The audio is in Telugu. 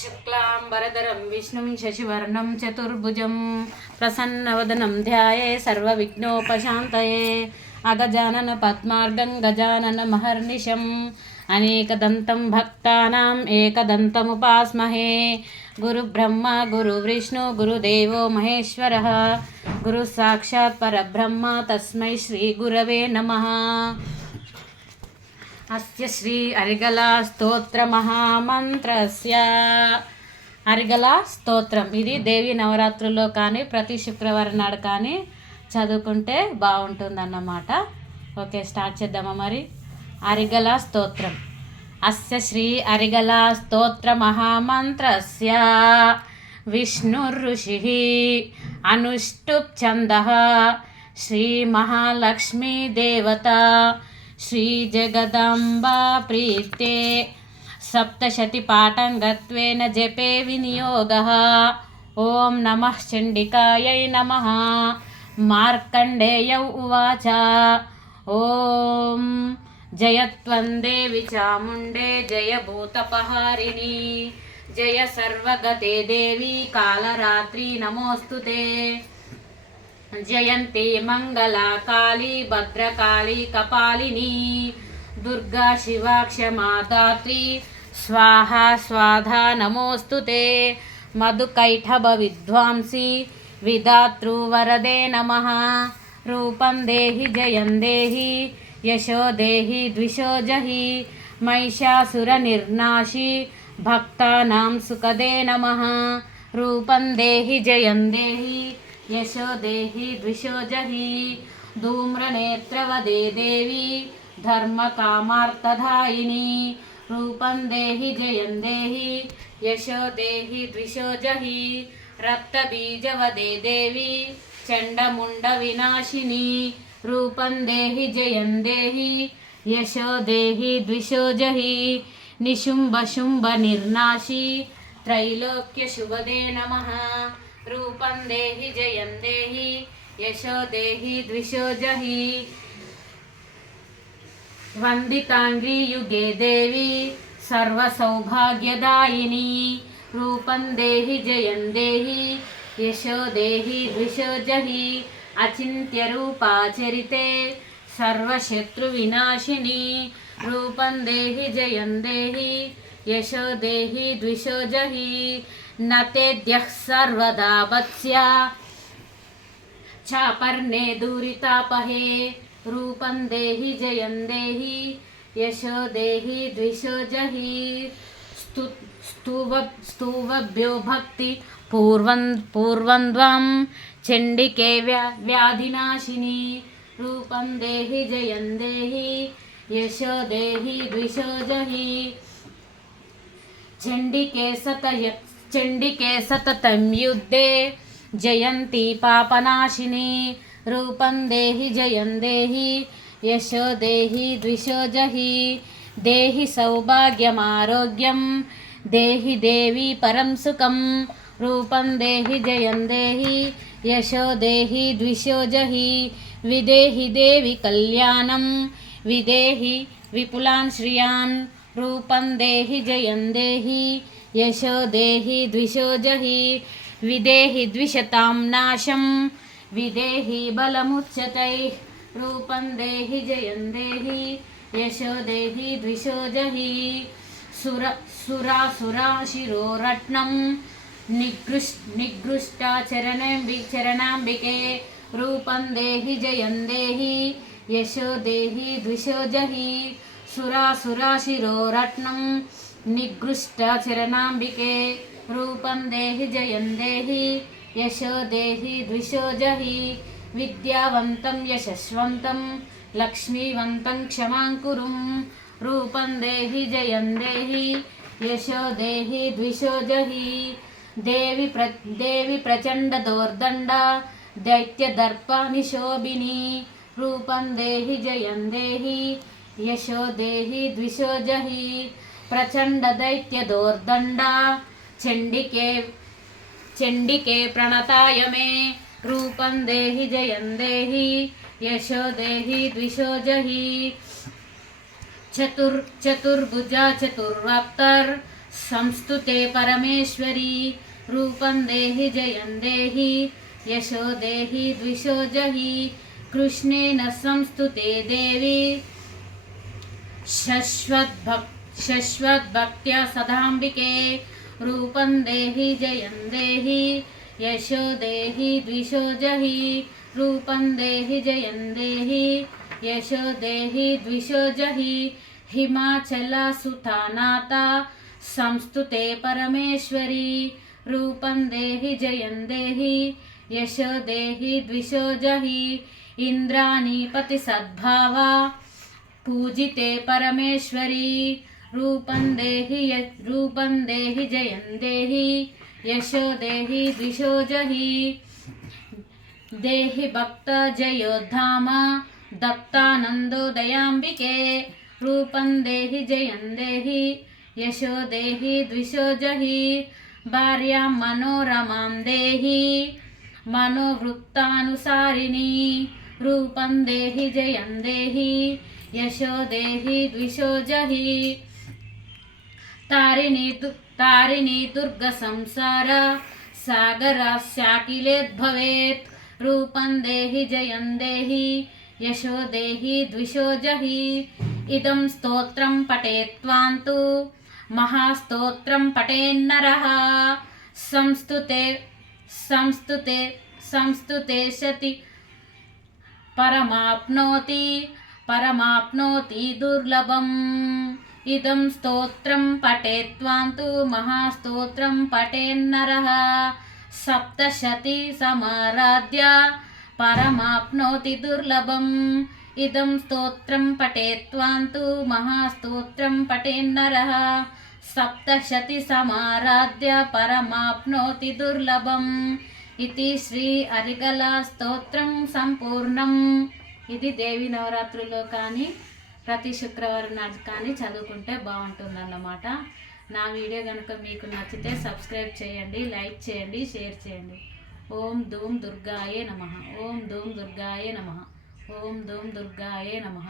शुक्लांबरधरं विष्णुं शशिवर्णं चतुर्भुजं प्रसन्नवदनं ध्याये सर्वविघ्नोपशान्तये अगजानन पद्मार्गं गजाननमहर्निशम् अनेकदन्तं भक्तानाम् एकदन्तमुपास्महे गुरुब्रह्मा गुरुविष्णु गुरुदेवो महेश्वरः गुरुसाक्षात् परब्रह्म तस्मै श्रीगुरवे नमः। अस्य श्री अरिगला स्तोत्र महामंत्रस्य అరిగలా స్తోత్రం ఇది దేవి నవరాత్రుల్లో కానీ ప్రతి శుక్రవారం నాడు కానీ చదువుకుంటే బాగుంటుందన్నమాట. ఓకే, స్టార్ట్ చేద్దామా మరి. అరిగలా స్తోత్రం. అస్య శ్రీ అరిగలా స్తోత్ర మహామంత్రస్య విష్ణుర్ఋషిః అనుష్టుప్ ఛందః శ్రీ మహాలక్ష్మీ దేవత శ్రీ జగదంబా ప్రీతే सप्तशतिपाठङ्गत्वेन जपे विनियोगः। ओं नमः चण्डिकायै नमः। मार्कण्डेय उवाच ओं जयत्वं देवि चामुण्डे जय भूतपहारिणी जय सर्वगते देवी कालरात्रि नमोऽस्तुते जयन्ती मंगला काली भद्रकाली कपालिनी दुर्गा शिवा क्षमा दात्री स्वाहा स्वाधा नमोस्तुते मधुकैटभ विद्वांसी विधातृवरदे नमः। रूपं देहि जयं देहि यशो देहि द्विषो जहि महिषासुरनिर्नाशी भक्तानां सुखदे नमः। रूपं देहि जयं देहि यशो देहि द्विषो जहि धूम्रनेत्रवदे देवी धर्मकामार्थदायिनी रूपं देहि जयं देहि यशो देहि द्विषो जहि रक्तबीजवदे देवी चण्डमुण्डविनाशिनी रूपं देहि जयं देहि यशो देहि द्विषो जहि निशुम्भशुम्भनिर्नाशी त्रैलोक्यशुभदे नमः। रूपं देहि जयं देहि यशो देहि द्विषो जहि वंदितांग्री युगे देवी सर्वसौभाग्यदायिनी रूपं देहि जयं देहि यशो देहि द्विषो जहि अचिन्त्यरूपाचरिते सर्वशत्रुविनाशिनी रूपं देहि जयं देहि यशो देहि द्विषो जहि न तेद्यः सर्वदा वत्स्या चापर्णे दूरितापहे रूपं देहि जयं देहि यशो देहि द्विषो जहि स्तुवभ्यो भक्ति पूर्वन्द्वं चण्डिके व्याधिनाशिनी रूपं देहि जयं देहि यशो देहि द्विषो जहि चण्डिके सततं युद्धे जयन्ती पापनाशिनी रूपं देहि जयं देहि यशो देहि द्विषो जहि देहि सौभाग्यमारोग्यं देहि देवी परं सुखं रूपं देहि जयं देहि यशो देहि द्विषो जहि विदेहि देवी कल्याणं विदेहि विपुलान् श्रियान् रूपं देहि जयं देहि यशो देहि द्विषो जहि विदेहि द्विषतां नाशं विदेहि बलमुच्यतैः रूपं देहि जयं देहि यशो देहि द्विषो जहि सुरासुराशिरोरत्नं निगृष्टाचरणाम्बिके रूपं देहि जयं देहि यशो देहि द्विषो जहि సురాసురాశిరోరత్నం నిగృష్టచరణాంబికే రూపం దేహి జయం దేహి యశో దేహి ద్విషో జహి విద్యావంతం యశస్వంతం లక్ష్మీవంతం క్షమాంకురుం రూపం దేహి జయం దేహి యశో దేహి ద్విషో జహి దేవి ప్రచండ దోర్దండ దైత్యదర్ప నిశోభిని రూపం దేహి జయం దేహి యశో దేహి ద్విషో జహి ప్రచండ దైత్య దోర్దండ చండికే ప్రణతాయ మే రూపం దేహి జయం దేహి యశో దేహి ద్విషో జహి చతుర్భుజా చతుర్వాక్తర్ సంస్తుతే పరమేశ్వరి రూపం దేహి జయం దేహి యశో దేహి ద్విషో జహి కృష్ణేన సంస్తుతే దేవి శశ్వద్భక్త్యా సదాంబికే రూపం దేహి జయం దేహి యశో దేహి ద్విషో జహి రూపం దేహి జయం దేహి యశో దేహి ద్విషో జహి హిమాచల సుతానాత సంస్తుతే పరమేశ్వరి రూపం దేహి జయం దేహి యశో దేహి ద్విషో జహి ఇంద్రాణీపతి సద్భావ పూజితే పరమేశ్వరి రూపం దేహి జయం దేహి యశో దేహి ద్విషో జహి దేహి భక్త జయోద్ధామ దత్తానందోదయాంబికే రూపం దేహి జయం దేహి యశో దేహి ద్విషో జహి భార్యాం మనోరమాం దేహి మనోవృత్తానుసారిణి రూపం దేహి జయం దేహి యశో దేహి ద్విషో జహి తారిణి దుర్గ సంసార సాగరాశాకిలేద్భవేత్ రూపం దేహి జయం దేహి యశో దేహి ద్విషో జహి ఇదం స్తోత్రం పఠేత్వాంతు మహాస్తోత్రం పఠేన్నరః సంస్తుతే సతి పరమాప్నోతి దుర్లభం ఇదం స్తోత్రం పఠేత్వాంతు మహాస్తోత్రం పఠేన్నరః సప్తశతి సమారాధ్య పరమాప్నోతి దుర్లభం ఇదం స్తోత్రం పఠేత్వాంతు మహాస్తోత్రం పఠేన్నరః సప్తశతి సమారాధ్య పరమాప్నోతి దుర్లభం ఇది శ్రీ అరిగల స్తోత్రం సంపూర్ణం. ఇది దేవి నవరాత్రుల్లో కానీ ప్రతి శుక్రవారం నాడు కానీ చదువుకుంటే బాగుంటుందన్నమాట. నా వీడియో కనుక మీకు నచ్చితే సబ్స్క్రైబ్ చేయండి, లైక్ చేయండి, షేర్ చేయండి. ఓం ధూమ్ దుర్గాయే నమః. ఓం ధూమ్ దుర్గాయే నమః. ఓం ధూమ్ దుర్గాయే నమః.